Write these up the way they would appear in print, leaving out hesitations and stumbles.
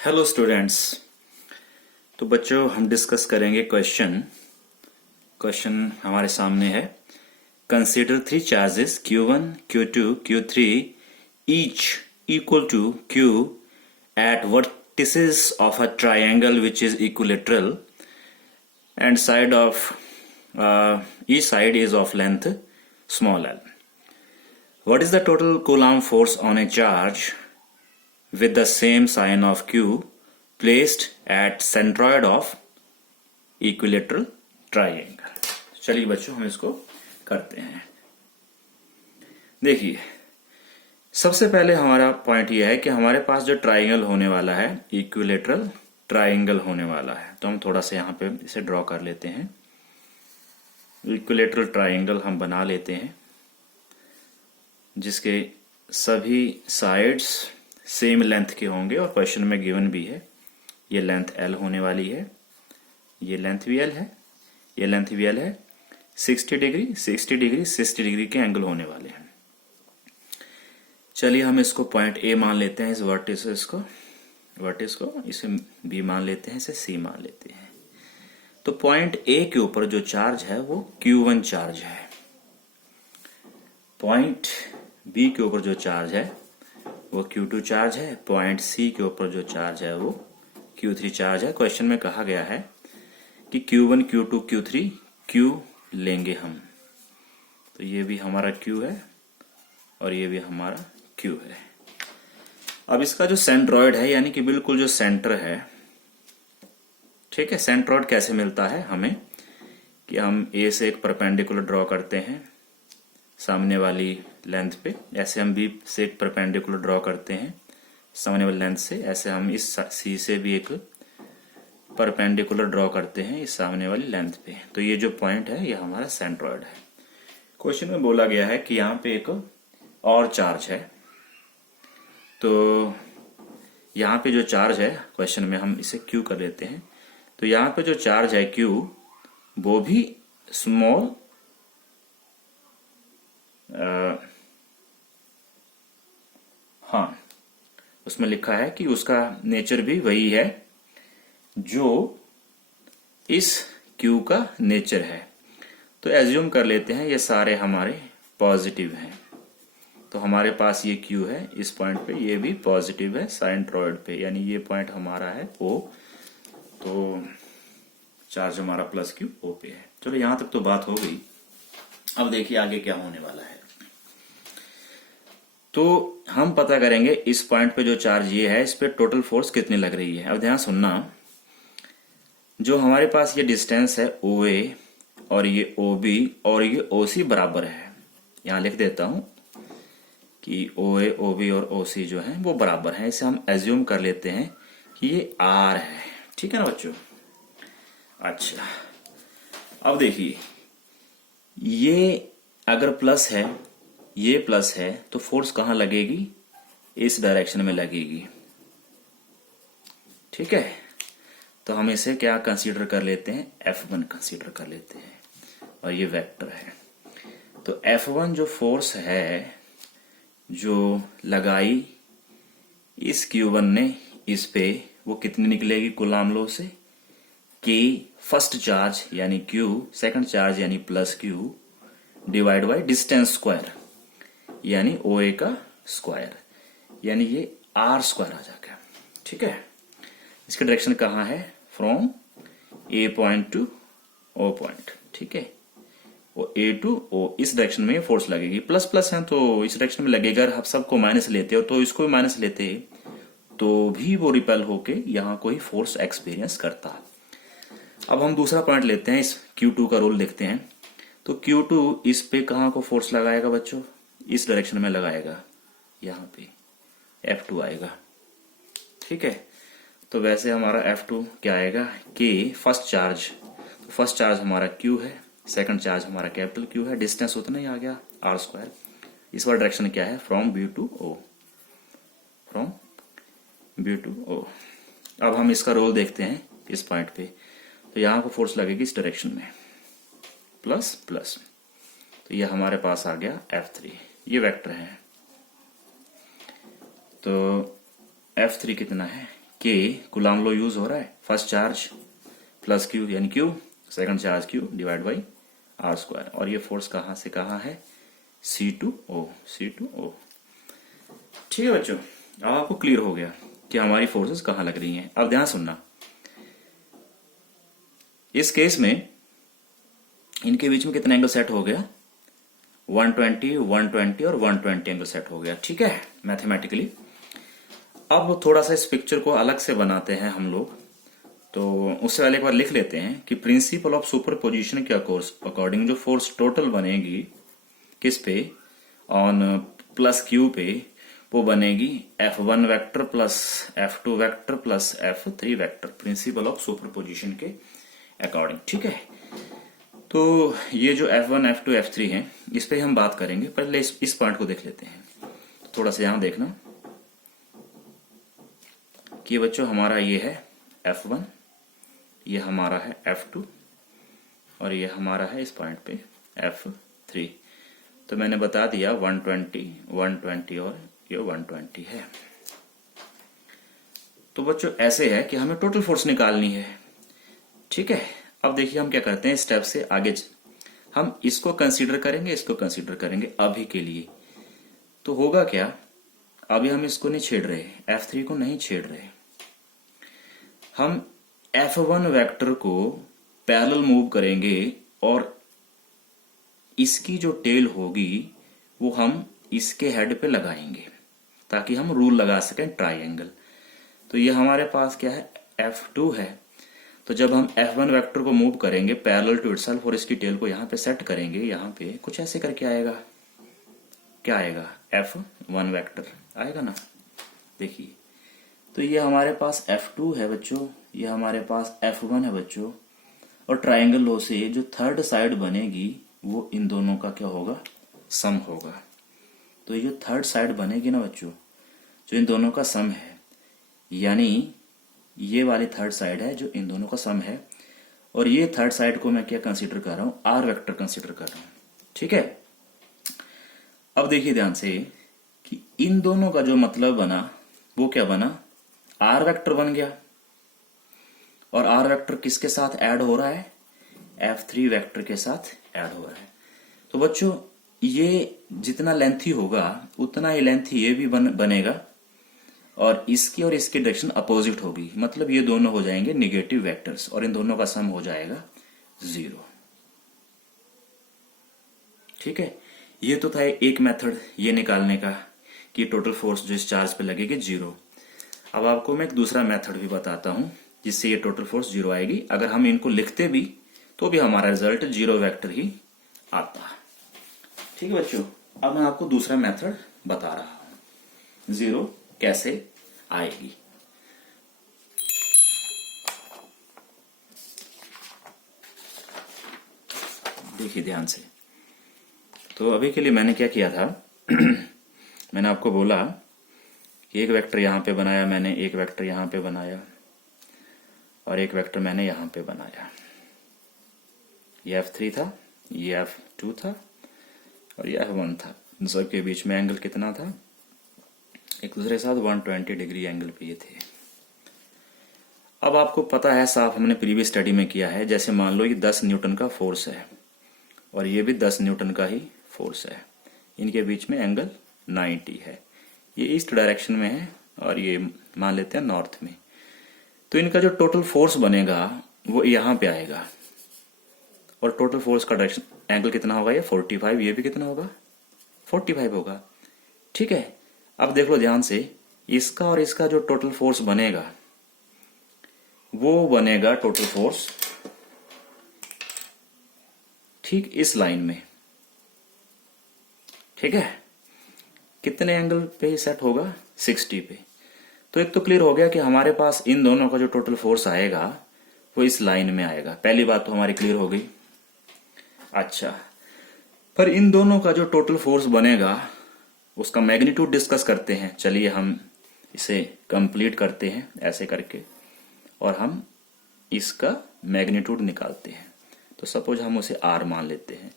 Hello students. तो बच्चों हम डिस्कस करेंगे क्वेश्चन हमारे सामने है। Consider three charges Q1, Q2, Q3 each equal to Q at vertices of a triangle which is equilateral and each side is of length small l. What is the total Coulomb force on a charge with the same sign of Q placed at centroid of equilateral triangle? चलिए बच्चों हम इसको करते हैं। देखिए सबसे पहले हमारा पॉइंट यह है कि हमारे पास जो ट्राइंगल होने वाला है इक्विलेटरल ट्राइंगल होने वाला है। तो हम थोड़ा सा यहाँ पे इसे ड्रॉ कर लेते हैं। इक्विलेटरल ट्राइंगल हम बना लेते हैं जिसके सभी साइड्स सेम लेंथ के होंगे और क्वेश्चन में गिवन भी है ये लेंथ L होने वाली है, ये लेंथ भी L है, ये लेंथ भी L है। 60 डिग्री 60 डिग्री 60 डिग्री के एंगल होने वाले हैं। चलिए हम इसको पॉइंट A मान लेते हैं, इस वर्टिस को इसे B मान लेते हैं, इसे C मान लेते हैं। तो पॉइंट A के ऊपर जो चार्ज है वो Q1 चार्ज है। पॉइंट B के ऊपर जो चार्ज है वो Q2 चार्ज है। पॉइंट C के ऊपर जो चार्ज है वो Q3 चार्ज है। क्वेश्चन में कहा गया है कि Q1, Q2, Q3 Q लेंगे हम। तो ये भी हमारा Q है और ये भी हमारा Q है। अब इसका जो सेंट्रॉइड है यानी कि बिल्कुल जो सेंटर है, ठीक है। सेंट्रॉइड कैसे मिलता है हमें कि हम A से एक परपेंडिकुलर ड्रॉ करते हैं सामने वाली लेंथ पे, ऐसे हम B से एक परपेंडिकुलर ड्रॉ करते हैं सामने वाली लेंथ से, ऐसे हम इस C से भी एक परपेंडिकुलर ड्रॉ करते हैं इस सामने वाली लेंथ पे। तो ये जो पॉइंट है ये हमारा सेंट्रॉइड है। क्वेश्चन में बोला गया है कि यहाँ पे एक और चार्ज है। तो यहाँ पे जो चार्ज है क्वेश्चन में हम इसे Q कर लेते हैं। तो यहाँ पे जो चार्ज है Q वो भी स्मॉल हाँ उसमें लिखा है कि उसका नेचर भी वही है जो इस Q का नेचर है। तो एज्यूम कर लेते हैं ये सारे हमारे पॉजिटिव हैं। तो हमारे पास ये Q है इस पॉइंट पे, ये भी पॉजिटिव है सेंट्रॉइड पे, यानी ये पॉइंट हमारा है O। तो चार्ज हमारा प्लस Q O पे है। चलो यहां तक तो बात हो गई। अब देखिए आगे क्या होने वाला है। तो हम पता करेंगे इस पॉइंट पे जो चार्ज ये है इस पे टोटल फोर्स कितनी लग रही है। अब ध्यान सुनना, जो हमारे पास ये डिस्टेंस है OA और ये OB और ये OC बराबर है। यहां लिख देता हूं कि OA, OB और OC जो है वो बराबर हैं। इसे हम एज्यूम कर लेते हैं कि ये R है, ठीक है ना बच्चों। अच्छा अब देखिए ये अगर प्लस है ये प्लस है तो फोर्स कहां लगेगी, इस डायरेक्शन में लगेगी, ठीक है। तो हम इसे क्या कंसीडर कर लेते हैं, F1 कंसीडर कर लेते हैं और ये वेक्टर है। तो F1 जो फोर्स है जो लगाई इस Q1 ने इस पे, वो कितनी निकलेगी कूलॉम लॉ से, कि फर्स्ट चार्ज यानी Q, सेकंड चार्ज यानी plus Q divide by distance square यानी OA का स्क्वायर, यानी ये R स्क्वायर आ जाएगा, ठीक है। इसका डायरेक्शन कहाँ है, from A point two O point, ठीक है। वो A टू O इस डायरेक्शन में फोर्स लगेगी। प्लस प्लस है तो इस डायरेक्शन में लगेगा। आप सबको माइनस लेते हो तो इसको भी माइनस लेते तो भी वो रिपेल होके यहाँ कोई फोर्स एक्सपीरियंस करता। अब हम दूसरा पॉइंट लेते हैं, इस Q2 का रोल देखते हैं। तो Q2 इस पे कहाँ को फोर्स लगाएगा बच्चों, इस डायरेक्शन में लगाएगा, यहाँ पे F2 आएगा, ठीक है। तो वैसे हमारा F2 क्या आएगा कि फर्स्ट चार्ज हमारा Q है, सेकंड चार्ज हमारा कैपिटल Q है, डिस्टेंस उतना ही आ गया R स्क्वायर। इस बार डायरेक्शन क्या है, from B to O, from B to O। अब हम इसका रोल देखते हैं इस पॉइंट पे। तो यहाँ को फोर्स लगेगी इस डायरेक्शन में, प्लस प्लस। तो ये हमारे पास आ गया F3, ये वेक्टर है। तो F3 कितना है, के कूलाम लॉ यूज हो रहा है, फर्स्ट चार्ज प्लस क्यू यानी q, second charge q divide by r square, और ये फोर्स कहां से कहां है, C2O, C2O। ठीक है बच्चों, अब आपको क्लियर हो गया कि हमारी फोर्सेस कहां लग रही हैं। अब ध्यान सुनना, इस केस में इनके बीच में कितना एंगल सेट हो गया, 120, 120 और 120 एंगल सेट हो गया। ठीक है, मैथमेटिकली। अब थोड़ा सा इस पिक्चर को अलग से बनाते हैं हम लोग, तो उससे पहले एक बार लिख लेते हैं कि प्रिंसिपल ऑफ सुपरपोजिशन के अकॉर्डिंग जो फोर्स टोटल बनेगी किस पे, ऑन प्लस क्यू पे, वो बनेगी F1 vector plus F2 vector plus F3 vector, principle of superposition के अकॉर्डिंग। ठीक है, तो ये जो F1, F2, F3 है, इस पे हम बात करेंगे। पहले इस पॉइंट को देख लेते हैं। तो थोड़ा सा यहां देखना कि बच्चों हमारा ये है F1, ये हमारा है F2 और ये हमारा है इस पॉइंट पे F3। तो मैंने बता दिया 120, 120 और ये 120 है। तो बच्चों ऐसे है कि हमें टोटल फोर्स निकालनी है। ठीक है, अब देखिए हम क्या करते हैं, स्टेप से आगे हम इसको कंसीडर करेंगे, इसको कंसीडर करेंगे अभी के लिए। तो होगा क्या, अभी हम इसको नहीं छेड़ रहे, F3 को नहीं छेड़ रहे, हम F1 वेक्टर को पैरेलल मूव करेंगे और इसकी जो टेल होगी वो हम इसके हेड पे लगाएंगे ताकि हम रूल लगा सकें ट्राइंगल। तो ये हमारे पास क्या है, F2 है। तो जब हम F1 वेक्टर को मूव करेंगे पैरेलल टू इटसेल्फ और इसकी टेल को यहाँ पे सेट करेंगे, यहाँ पे कुछ ऐसे करके आएगा, क्या आएगा, F1 वेक्टर आएगा ना। देखिए, तो ये हमारे पास F2 है बच्चों, ये हमारे पास F1 है बच्चों, और ट्राइंगल लॉ से जो थर्ड साइड बनेगी वो इन दोनों का क्या होगा, सम होगा। तो ये जो थर्ड साइड बनेगी ना बच्चों, जो इन दोनों का सम है, यानी ये वाली थर्ड साइड है जो इन दोनों का सम है, और ये थर्ड साइड को मैं क्या कंसीडर कर रहा हूं, आर वेक्टर कंसीडर कर रहा हूं। ठीक है, अब देखिए ध्यान से कि इन दोनों का जो मतलब बना वो क्या बना, आर वेक्टर बन गया, और आर वेक्टर किसके साथ ऐड हो रहा है, F3 वेक्टर के साथ ऐड हो रहा है। तो बच्चों ये जितना लेंथी होगा उतना ही लेंथी ये भी बनेगा, और इसकी और इसकी डायरेक्शन अपोजिट होगी, मतलब ये दोनों हो जाएंगे निगेटिव वेक्टर्स और इन दोनों का सम हो जाएगा 0। ठीक है, ये तो था एक मेथड ये निकालने का कि टोटल फोर्स जो इस चार्ज पे लगेगी 0। अब आपको मैं एक दूसरा मेथड भी बताता हूं जिससे ये टोटल फोर्स 0 आएगी। अगर हम इनको लिखते भी तो भी हमारा रिजल्ट 0 वेक्टर ही आता। ठीक है बच्चों, अब मैं आपको दूसरा मेथड बता रहा हूं 0 कैसे आएगी। देखिए ध्यान से, तो अभी के लिए मैंने क्या किया था मैंने आपको बोला कि एक वेक्टर यहां पे बनाया मैंने, एक वेक्टर यहां पे बनाया और एक वेक्टर मैंने यहां पे बनाया। ये F3 था, ये F2 था और ये F1 था। इन सब के बीच में एंगल कितना था, एक दूसरे के साथ 120 डिग्री एंगल पे ये थे। अब आपको पता है साफ, हमने प्रीवियस स्टडी में किया है, जैसे मान लो ये 10 न्यूटन का फोर्स है और ये भी 10 न्यूटन का ही फोर्स है, इनके बीच में एंगल 90 है। ये ईस्ट डायरेक्शन में है और ये मान लेते हैं नॉर्थ में। तो इनका जो टोटल फोर्स बनेगा वो यहां पे आएगा, और टोटल फोर्स का डायरेक्शन एंगल कितना होगा, ये 45, ये भी कितना होगा, 45 होगा। ठीक है, अब देख लो ध्यान से, इसका और इसका जो टोटल फोर्स बनेगा वो बनेगा टोटल फोर्स ठीक इस लाइन में। ठीक है, कितने एंगल पे सेट होगा, 60 पे। तो एक तो क्लियर हो गया कि हमारे पास इन दोनों का जो टोटल फोर्स आएगा वो इस लाइन में आएगा। पहली बात तो हमारी क्लियर हो गई। अच्छा, पर इन दोनों का जो टोटल फोर्स बनेगा उसका मैग्नीट्यूड डिस्कस करते हैं। चलिए हम इसे कंप्लीट करते हैं ऐसे करके और हम इसका मैग्नीट्यूड निकालते हैं। तो सपोज हम उसे R मान लेते हैं,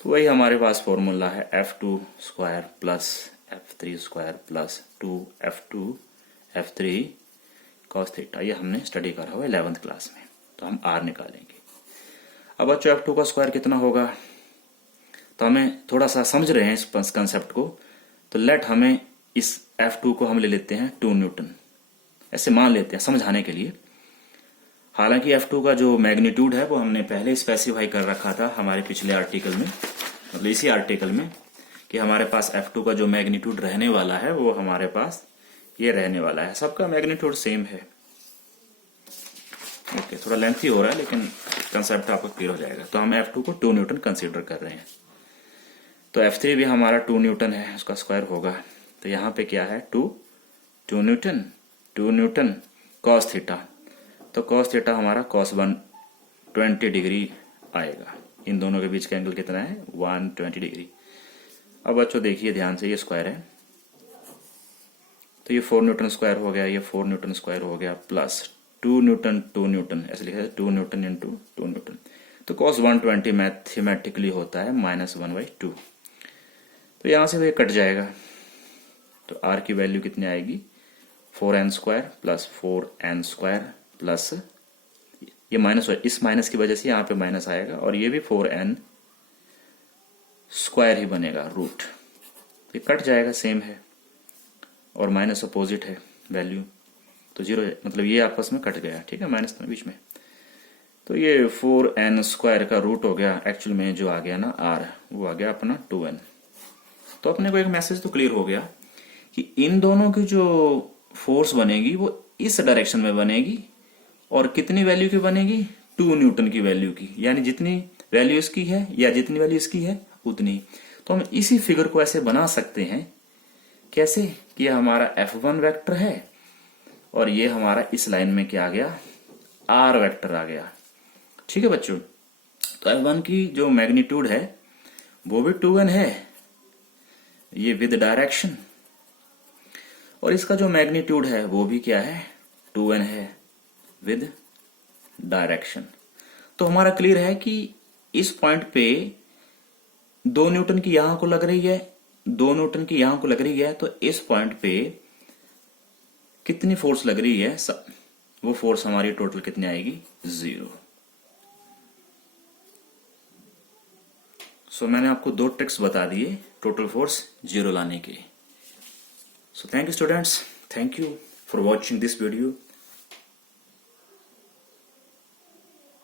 तो वही हमारे पास फॉर्मूला है F2 square plus F3 square plus 2F2 F3 cos theta, ये हमने स्टडी करा हुआ 11th क्लास में। तो हम r निकालेंगे। अब बच्चों f2 का स्क्वायर कितना होगा, तो हमें थोड़ा सा समझ रहे हैं इस कंसेप्ट को, तो लेट हमें इस f2 को हम ले लेते हैं 2 न्यूटन, ऐसे मान लेते हैं समझाने के लिए। हालांकि f2 का जो मैग्नीट्यूड है वो हमने पहले स्पेसिफाई कर रखा था हमारे पिछले आर्टिकल में, मतलब इसी आर्टिकल में, कि हमारे पास f2 का जो मैग्नीट्यूड रहने वाला है वो हमारे पास ये रहने वाला है। सबका मैग्नीट्यूड सेम है। ओके, थोड़ा लेंथी हो रहा है लेकिन कंसेप्ट आपको क्लियर हो जाएगा। तो हम f2 को 2 न्यूटन कंसीडर कर रहे हैं। तो f3 भी हमारा 2 न्यूटन है, उसका स्क्वायर होगा। तो यहाँ पे क्या है, 2 न्यूटन cos थीटा। तो cos थीटा हमारा cos 120 डिग्री आएगा। इन दोनों के बीच का एंगल कितना है, 120 डिग्री। अब बच्चों देखिए ध्यान से, ये स्क्वायर है तो ये 4 न्यूटन स्क्वायर हो गया, ये 4 न्यूटन स्क्वायर हो गया, प्लस 2 न्यूटन, ऐसे लिखा है 2 न्यूटन इंटू 2 न्यूटन। तो cos 120 मैथमेटिकली होता है -1/2। तो यहां से वो कट जाएगा। तो r की वैल्यू कितनी आएगी, 4n square plus 4n square plus ये माइनस, इस माइनस की वजह से यहाँ पे माइनस आएगा, और ये भी 4n स्क्वायर ही बनेगा रूट। ये कट जाएगा, सेम है, और माइनस अपोजिट है वैल्यू, तो 0, मतलब ये आपस में कट गया, ठीक है, माइनस में बीच में। तो ये 4n स्क्वायर का रूट हो गया, एक्चुअल में जो आ गया ना r, वो आ गया अपना 2n। तो अपने को एक मैसेज तो क्लियर हो गया कि इन दोनों की जो फोर्स बनेगी वो इस डायरेक्शन में बनेगी, और कितनी वैल्यू की बनेगी, 2 न्यूटन की वैल्यू की, यानी जितनी वैल्यू इसकी है या जितनी वैल्यू इसकी है उतनी। तो हम इसी फिगर को ऐसे बना सकते हैं, कैसे, कि यह हमारा f1 वेक्टर है और ये हमारा इस लाइन में क्या आ गया, r वेक्टर आ गया। ठीक है बच्चों, तो f1 की जो मैग्नीट्यूड है वो भी 2n है, ये विद डायरेक्शन, और इसका जो मैग्नीट्यूड है वो भी क्या है, 2n है विद डायरेक्शन। तो हमारा क्लियर है कि इस पॉइंट पे 2 न्यूटन की यहां को लग रही है, 2 न्यूटन की यहां को लग रही है, तो इस पॉइंट पे कितनी फोर्स लग रही है, वो फोर्स हमारी टोटल कितनी आएगी, 0। सो मैंने आपको 2 ट्रिक्स बता दिए टोटल फोर्स 0 लाने के। So thank you students, thank you for watching this video.